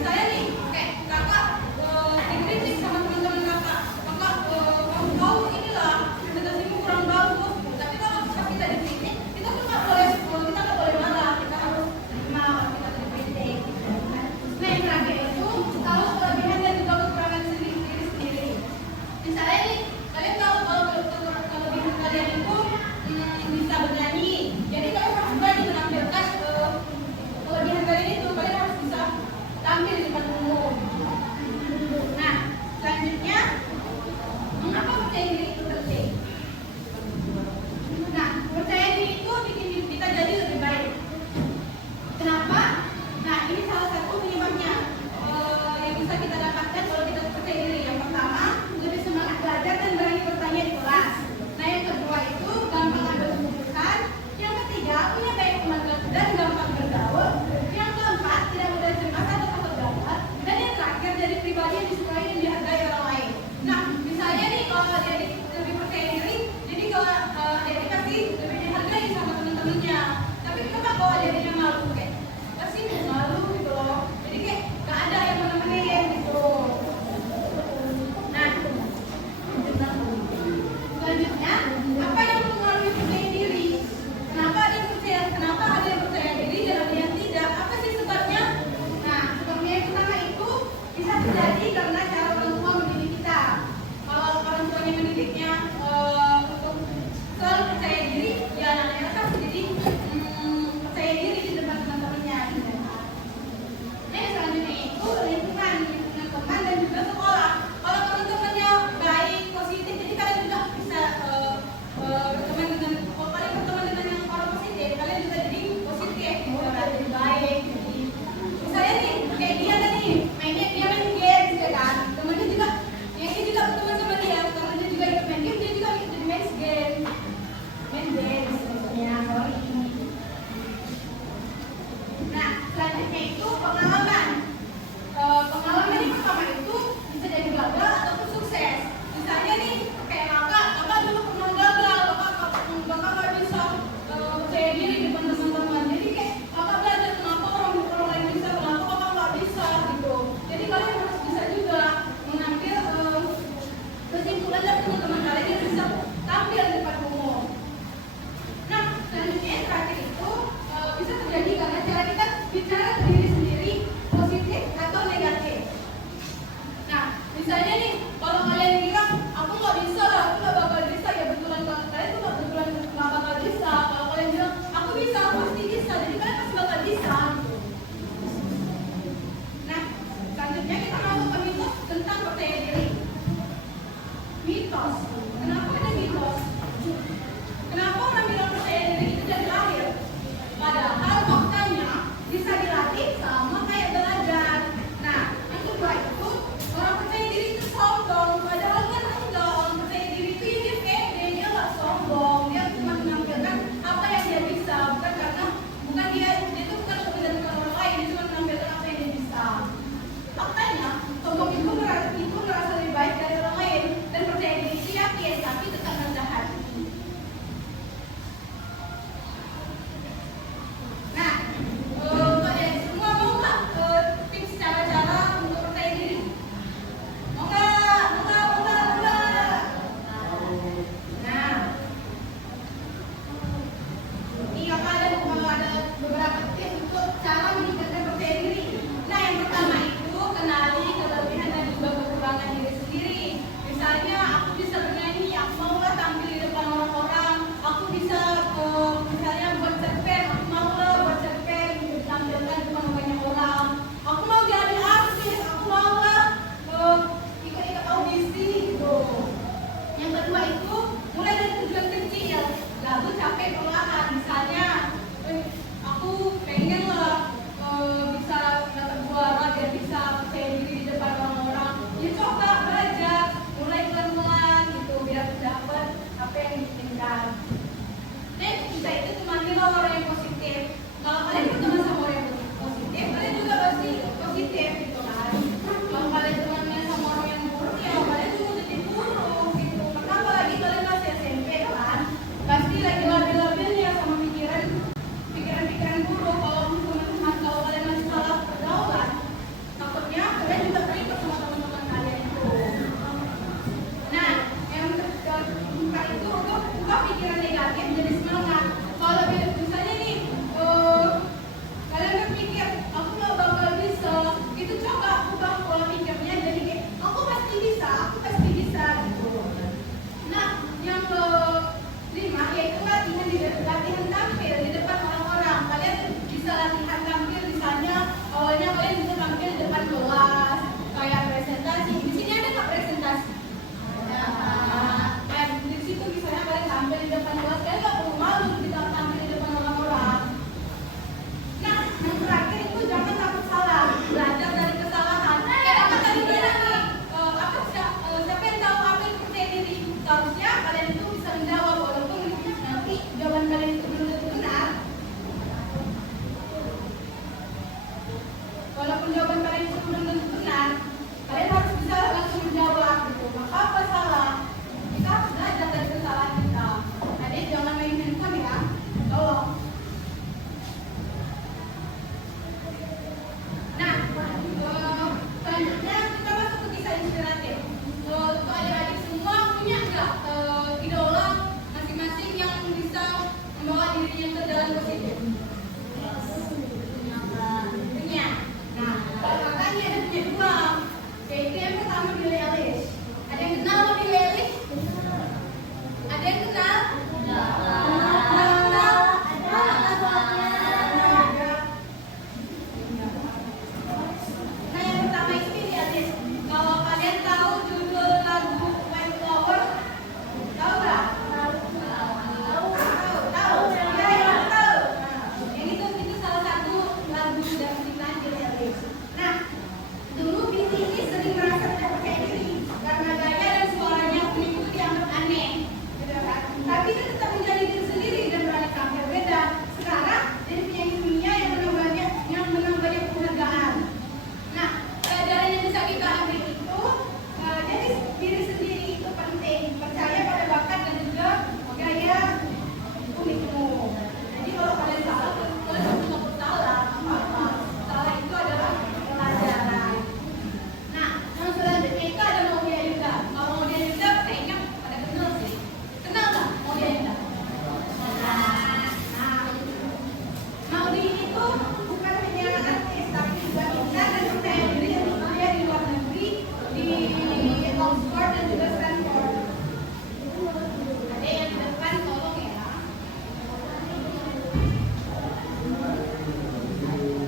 misalnya nih, oke, kakak dikritik sama teman-teman kakak, kamu tahu inilah presentasimu kurang bagus. Tapi kalau kita dikritik, kita tuh nggak boleh, kita nggak boleh marah, kita harus terima kalau kita dikritik. Nah yang terakhir itu tahu kelebihan dan juga kekurangan diri sendiri. Misalnya nih, kalian tahu kalau kelebihan kalian itu bisa bernyanyi, jadi kalian harus berani menampilkan kelebihan kalian itu, kalian harus bisa tampil di depan umum. Nah, selanjutnya, mengapa percaya diri itu penting? Nah, percaya diri itu bikin diri kita jadi lebih baik. Kenapa? Nah, ini salah satu penyebabnya yang bisa kita dapatkan kalau kita percaya diri. Yang pertama, lebih semangat belajar dan berani bertanya di kelas. Nah, yang kedua itu gampang ambil keputusan. Yang ketiga, punya banyak teman dan gampang bergaul. Yang keempat, tidak mudah cemas atau takut gagal. Dan yang terakhir, jadi pribadi yang disukai dan dihargai orang lain. Nah, misalnya nih kalau jadi lebih percaya diri, jadi kalau jadi pasti lebih dihargai sama teman-temannya. Tapi kenapa kalau jadinya malu kayak pasti malu gitu loh. Jadi kayak gak ada yang menemenin gitu. Nah, selanjutnya, apa yang mempengaruhi percaya diri? Kenapa ada yang percaya diri dan ada yang tidak? Apa sih sebabnya? Nah, sebabnya yang pertama itu bisa terjadi karena cara orang tua mendidik kita. Kalau orang tuanya mendidiknya untuk selalu percaya diri, ya anaknya kan jadi percaya diri gitu yang terjalan positif? Punya. Nah, kalau kakaknya ada punya dua, yaitu yang pertama Billie Eilish. Ada yang kenal sama Billie Eilish? Ada yang kenal? Nah, yang pertama itu Billie Eilish. Kalau kalian tahu judul lagu White Flower, tahu nggak? Tahu. Ya, tahu. Nah, yang itu salah satu lagu dari ciptaan Billie Eilish. Nah, dulu Billie ini sering merasa tidak percaya diri karena gaya dan suaranya unik itu dianggap aneh, gitu kan? Tapi dia tetap menjadi diri sendiri dan berani tampil beda. Sekarang jadi penyanyi dunia yang menang banyak penghargaan. Nah, pelajaran yang bisa kita ambil itu jadi diri sendiri itu penting, percaya pada bakat dan juga gaya unikmu. Jadi kalau kalian salah, kalian harus ngaku salah, apa-apa. Salah itu adalah pelajaran. Nah, yang selanjutnya itu ada Maudy Ayunda. Kalau Maudy Ayunda, kayaknya pada kenal sih. Kenal nggak Maudy Ayunda? Nah, Maudy itu bukan hanya artis, tapi juga bintang dan percaya diri yang kuliah di luar negeri, di Oxford dan juga Stanford. Ada yang di depan, tolong ya.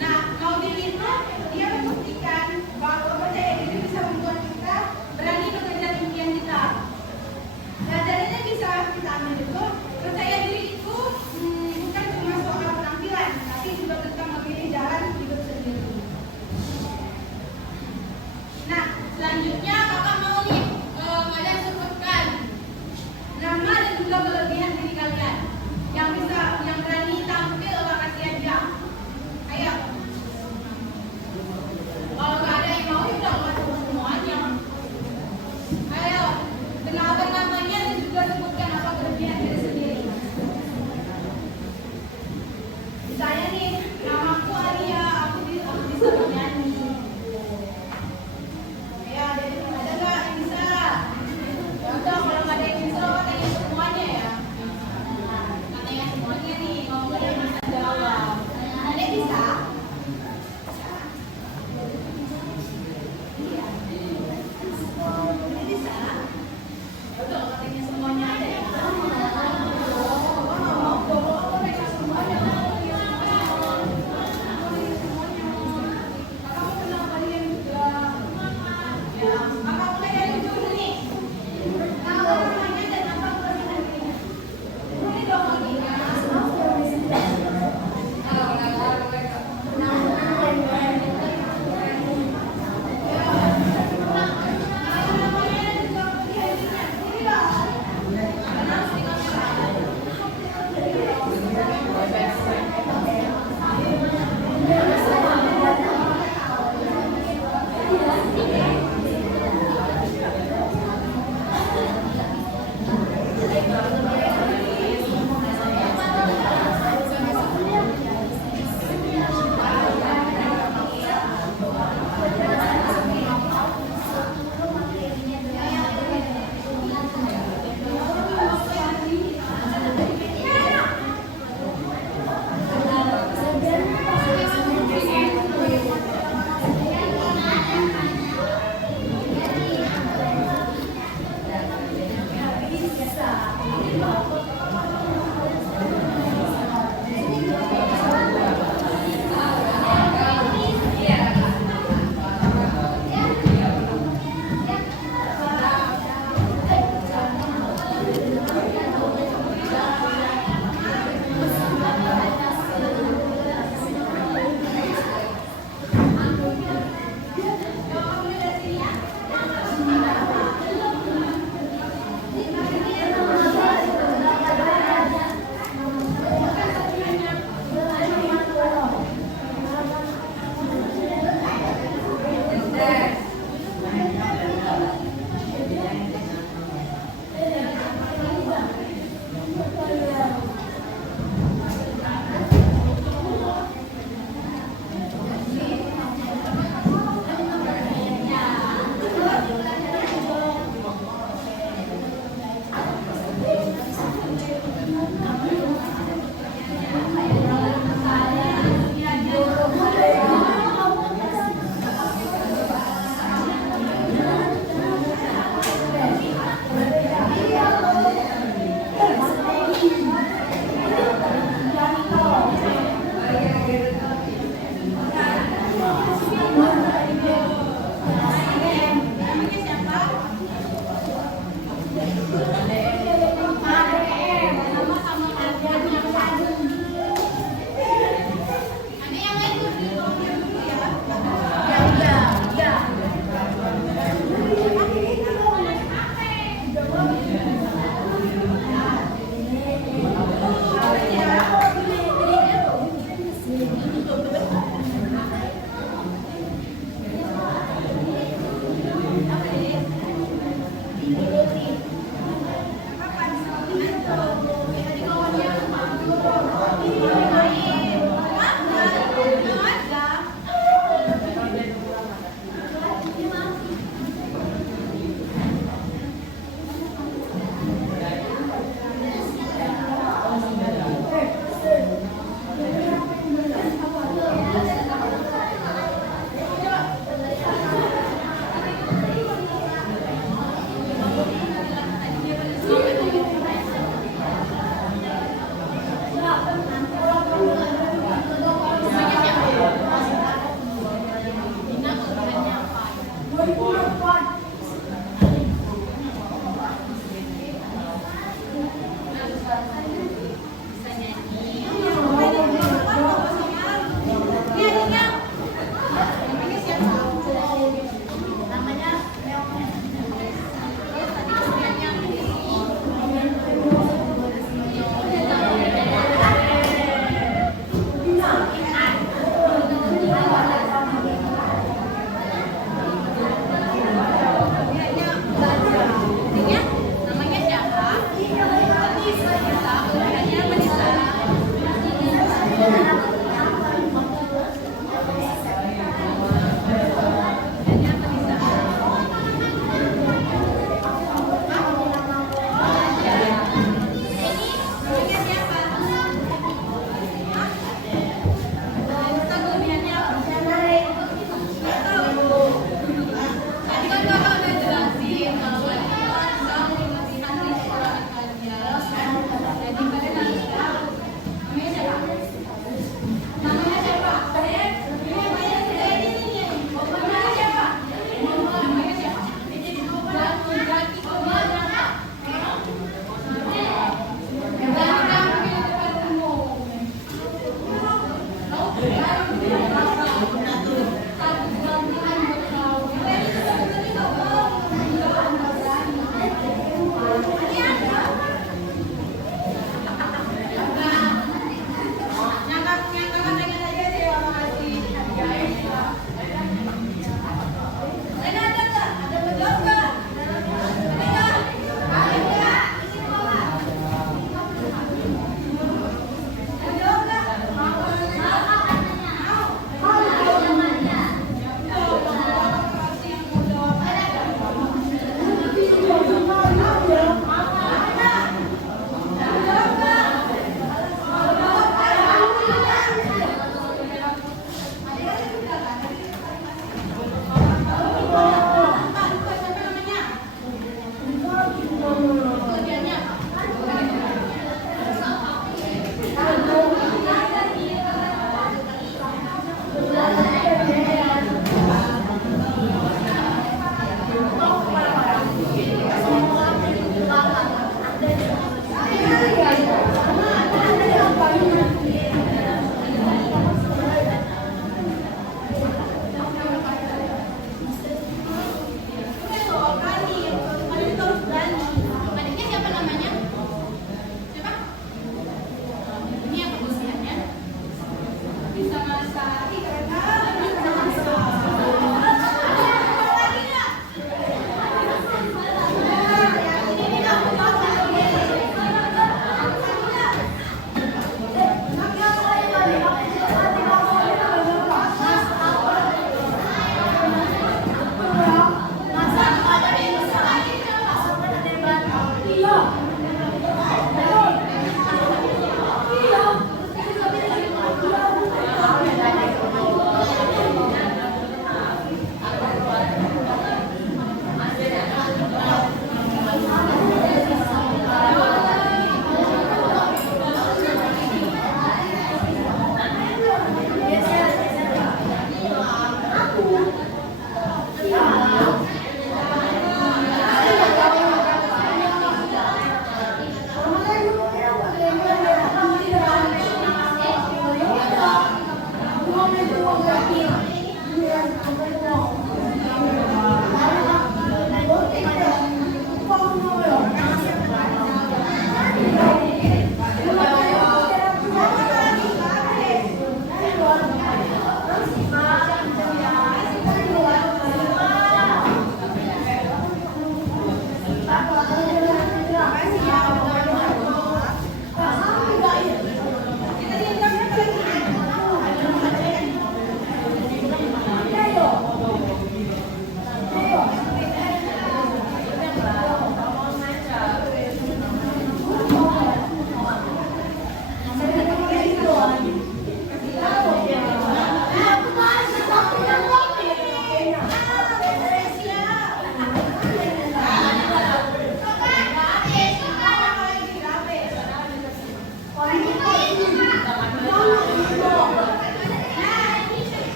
Nah, Maudy itu dia membuktikan bahwa percaya diri bisa membuat kita berani mengejar impian kita. Pelajarannya bisa kita ambil itu, percaya diri itu bukan cuma soal penampilan, tapi juga tentang memilih jalan hidup sendiri. Nah, selanjutnya kakak mau nih kalian sebutkan nama dan juga kelebihan diri kalian yang berani tampil kakak aja. Ayo. Kalau nggak ada yang mau, ya udah nggak sebut semuanya. Ayo, kenalkan namanya dan juga sebutkan apa kelebihan diri sendiri. Saya nih, namaku Alia, aku bisa bernyanyi. Ya, ada nggak yang bisa? Ya udah, kalau nggak ada yang bisa, katanya semuanya ya. Katanya semuanya nih, kalau nggak ada yang bisa jawab. Ada yang bisa? Iya. Ini bisa? Betul, katanya semuanya ada ya. Mereka semuanya. Kakak mau kenal kalian juga. Ya, kakak mulai dari dulu nih. Nama namanya dan apa kelebihan dirinya. Boleh dong, Alia.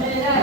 Beda.